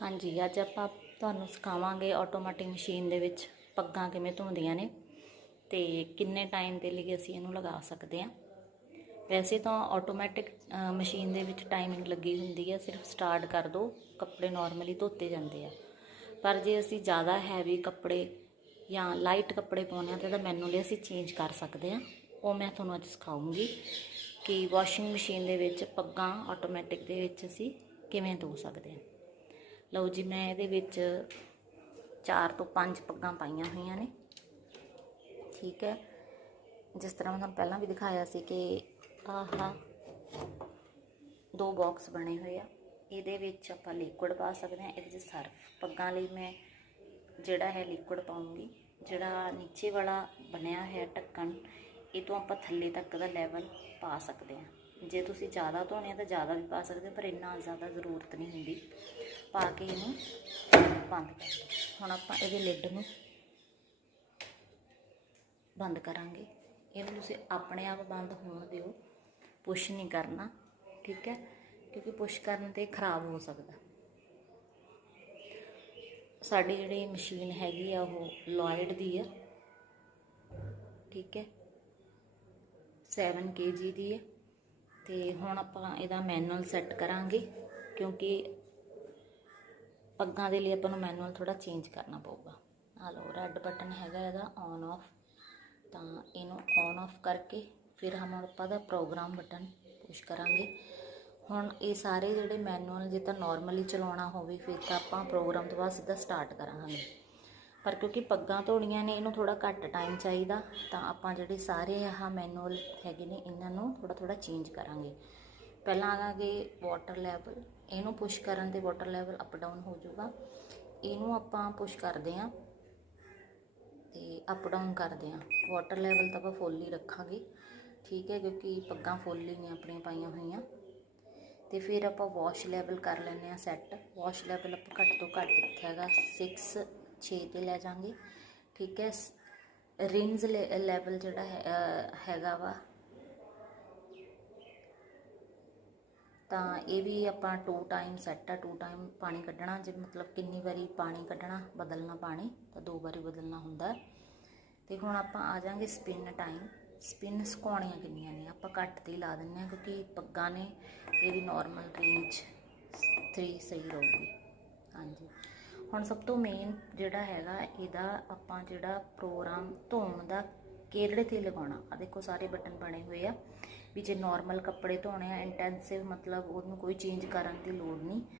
ਹਾਂਜੀ, ਅੱਜ ਆਪਾਂ ਤੁਹਾਨੂੰ ਸਿਖਾਵਾਂਗੇ ਆਟੋਮੈਟਿਕ ਮਸ਼ੀਨ ਦੇ ਵਿੱਚ ਪੱਗਾਂ ਕਿਵੇਂ ਧੁੰਦੀਆਂ ਨੇ ਤੇ ਕਿੰਨੇ ਟਾਈਮ ਦੇ ਲਈ ਅਸੀਂ ਇਹਨੂੰ ਲਗਾ ਸਕਦੇ ਹਾਂ। ਵੈਸੇ ਤਾਂ ਆਟੋਮੈਟਿਕ ਮਸ਼ੀਨ ਦੇ ਵਿੱਚ ਟਾਈਮਿੰਗ ਲੱਗੀ ਹੁੰਦੀ ਹੈ, ਸਿਰਫ ਸਟਾਰਟ ਕਰ ਦੋ, ਕੱਪੜੇ ਨਾਰਮਲੀ ਧੋਤੇ ਜਾਂਦੇ ਆ। ਪਰ ਜੇ ਅਸੀਂ ਜ਼ਿਆਦਾ ਹੈਵੀ ਕੱਪੜੇ ਜਾਂ ਲਾਈਟ ਕੱਪੜੇ ਪਾਉਣੇ ਆ ਤਾਂ ਇਹਦਾ ਮੈਨੂਅਲੀ ਅਸੀਂ ਚੇਂਜ ਕਰ ਸਕਦੇ ਹਾਂ। ਉਹ ਮੈਂ ਤੁਹਾਨੂੰ ਅੱਜ ਸਿਖਾਉਂਗੀ ਕਿ ਵਾਸ਼ਿੰਗ ਮਸ਼ੀਨ ਦੇ ਵਿੱਚ ਪੱਗਾਂ ਆਟੋਮੈਟਿਕ ਦੇ ਵਿੱਚ ਅਸੀਂ ਕਿਵੇਂ ਧੋ ਸਕਦੇ ਹਾਂ। ਲਓ ਜੀ, ਮੈਂ ਇਹਦੇ ਵਿੱਚ 4 ਤੋਂ 5 ਪੱਗਾਂ ਪਾਈਆਂ ਹੋਈਆਂ ਨੇ। ਠੀਕ ਹੈ। ਜਿਸ ਤਰ੍ਹਾਂ ਮੈਂ ਤੁਹਾਨੂੰ ਪਹਿਲਾਂ ਵੀ ਦਿਖਾਇਆ ਸੀ ਕਿ ਆਹਾ ਦੋ ਬਾਕਸ ਬਣੇ ਹੋਏ ਆ। ਇਹਦੇ ਵਿੱਚ ਆਪਾਂ ਲਿਕੁਇਡ ਪਾ ਸਕਦੇ ਹਾਂ। ਇਹਦੇ ਵਿੱਚ ਸਰਫ ਪੱਗਾਂ ਲਈ ਮੈਂ ਜਿਹੜਾ ਹੈ ਲਿਕੁਇਡ ਪਾਉਂਗੀ। ਜਿਹੜਾ ਨੀਚੇ ਵਾਲਾ ਬਣਿਆ ਹੈ ਢੱਕਣ, ਇਹ ਤੋਂ ਆਪਾਂ ਥੱਲੇ ਤੱਕ ਦਾ ਲੈਵਲ ਪਾ ਸਕਦੇ ਹਾਂ। ਜੇ ਤੁਸੀਂ ਜ਼ਿਆਦਾ ਧੋਣੇ ਆ ਤਾਂ ਜ਼ਿਆਦਾ ਵੀ ਪਾ ਸਕਦੇ ਪਰ ਇੰਨਾ ਜ਼ਿਆਦਾ ਜ਼ਰੂਰਤ ਨਹੀਂ ਹੁੰਦੀ। ਪਾ ਕੇ ਇਹਨੂੰ ਬੰਦ ਕਰ ਹੁਣ ਆਪਾਂ ਇਹਦੇ ਲਿਡ ਨੂੰ ਬੰਦ ਕਰਾਂਗੇ। ਇਹਨੂੰ ਤੁਸੀਂ ਆਪਣੇ ਆਪ ਬੰਦ ਹੋਣ ਦਿਓ। ਪੁਸ਼ ਨਹੀਂ ਕਰਨਾ, ਠੀਕ ਹੈ? ਕਿਉਂਕਿ ਪੁਸ਼ ਕਰਨ ਤੇ ਖਰਾਬ ਹੋ ਸਕਦਾ। ਸਾਡੀ ਜਿਹੜੀ ਮਸ਼ੀਨ ਹੈਗੀ ਆ, ਉਹ ਲੋਇਡ ਦੀ ਆ। ਠੀਕ ਹੈ? 7 kg ਦੀ ਹੈ ਤੇ ਹੁਣ ਆਪਾਂ ਇਹਦਾ ਮੈਨੂਅਲ ਸੈੱਟ ਕਰਾਂਗੇ, ਕਿਉਂਕਿ ਪੱਗਾਂ ਦੇ ਲਈ ਆਪਾਂ ਨੂੰ ਮੈਨੂਅਲ ਥੋੜਾ ਚੇਂਜ ਕਰਨਾ ਪਊਗਾ। ਆ ਲਓ ਰੈੱਡ ਬਟਨ ਹੈਗਾ ਇਹਦਾ ਔਨ ਆਫ ਤਾਂ ਇਹਨੂੰ ਔਨ ਆਫ ਕਰਕੇ ਫਿਰ ਹਮ ਆਪਾਂ ਦਾ ਪ੍ਰੋਗਰਾਮ ਬਟਨ ਪੁਸ਼ ਕਰਾਂਗੇ। ਹੁਣ ਇਹ ਸਾਰੇ ਜਿਹੜੇ ਮੈਨੂਅਲ ਜੇ ਤਾਂ ਨਾਰਮਲੀ ਚਲਾਉਣਾ ਹੋਵੇ, ਫਿਰ ਤਾਂ ਆਪਾਂ ਪ੍ਰੋਗਰਾਮ ਤੋਂ ਬਾਅਦ ਸਿੱਧਾ ਸਟਾਰਟ ਕਰਾਂਗੇ। ਪਰ ਕਿਉਂਕਿ ਪੱਗਾਂ ਧੋਣੀਆਂ ਨੇ, ਇਹਨੂੰ ਥੋੜਾ ਘੱਟ ਟਾਈਮ ਚਾਹੀਦਾ, ਤਾਂ ਆਪਾਂ ਜਿਹੜੇ ਸਾਰੇ ਆਹ ਮੈਨੂਅਲ ਹੈਗੇ ਨੇ, ਇਹਨਾਂ ਨੂੰ ਥੋੜਾ ਥੋੜਾ ਚੇਂਜ ਕਰਾਂਗੇ। ਪਹਿਲਾਂ ਆਵਾਂਗੇ ਵਾਟਰ ਲੈਵਲ ਇਹਨੂੰ ਪੁਸ਼ ਕਰਨ ਤੇ ਵਾਟਰ ਲੈਵਲ ਅਪ ਡਾਊਨ ਹੋ ਜਾਊਗਾ। ਇਹਨੂੰ ਆਪਾਂ ਪੁਸ਼ ਕਰਦੇ ਆਂ ਤੇ ਅਪ ਡਾਊਨ ਕਰਦੇ ਆਂ ਵਾਟਰ ਲੈਵਲ ਤਾਂ ਆਪਾਂ ਫੁੱਲ ਹੀ ਰੱਖਾਂਗੇ, ਠੀਕ ਹੈ, ਕਿਉਂਕਿ ਪੱਗਾਂ ਫੁੱਲ ਹੀ ਨੇ, ਆਪਣੀਆਂ ਪਾਈਆਂ ਹੋਈਆਂ। ਤੇ ਫਿਰ ਆਪਾਂ ਵਾਸ਼ ਲੈਵਲ ਕਰ ਲੈਂਦੇ ਆ ਸੈੱਟ ਵਾਸ਼ ਲੈਵਲ ਆਪਾਂ ਘੱਟ ਤੋਂ ਘੱਟ ਇੱਥੇ ਹੈਗਾ 6 6 ਤੇ ਲੈ ਜਾਾਂਗੇ ਠੀਕ ਹੈ ਰਿੰਗਸ ਲੈਵਲ ਜਿਹੜਾ ਹੈ ਹੈਗਾ ਵਾ। ਤਾਂ ਇਹ ਵੀ ਆਪਾਂ 2 ਟਾਈਮ ਸੈੱਟ ਆ 2 ਟਾਈਮ ਪਾਣੀ ਕੱਢਣਾ, ਜੇ ਮਤਲਬ ਕਿੰਨੀ ਵਾਰੀ ਪਾਣੀ ਕੱਢਣਾ, ਬਦਲਣਾ ਪਾਣੀ, ਤਾਂ ਦੋ ਵਾਰੀ ਬਦਲਣਾ ਹੁੰਦਾ। ਤੇ ਹੁਣ ਆਪਾਂ ਆ ਜਾਾਂਗੇ ਸਪਿਨ ਟਾਈਮ ਸਪਿਨ ਸੁਕਾਉਣੀਆਂ ਕਿੰਨੀਆਂ ਨੇ? ਆਪਾਂ ਘੱਟ ਤੇ ਲਾ ਦਿੰਨੇ ਆ ਕਿਉਂਕਿ ਪੱਗਾਂ ਨੇ, ਇਹਦੀ ਨਾਰਮਲ ਰੇਂਜ 3 ਸਹੀ ਰਹੂਗੀ। ਹਾਂਜੀ। ਹੁਣ ਸਭ ਤੋਂ ਮੇਨ ਜਿਹੜਾ ਹੈਗਾ, ਇਹਦਾ ਆਪਾਂ ਜਿਹੜਾ ਪ੍ਰੋਗਰਾਮ ਧੋਣ ਦਾ ਕਿਹੜੇ ਤੇ ਲਗਾਉਣਾ? ਆ ਦੇਖੋ, ਸਾਰੇ ਬਟਨ ਬਣੇ ਹੋਏ ਆ। ਵੀ ਜੇ ਨਾਰਮਲ ਕੱਪੜੇ ਧੋਣੇ ਆ ਇੰਟੈਂਸਿਵ ਮਤਲਬ ਉਹਨੂੰ ਕੋਈ ਚੇਂਜ ਕਰਨ ਦੀ ਲੋੜ ਨਹੀਂ।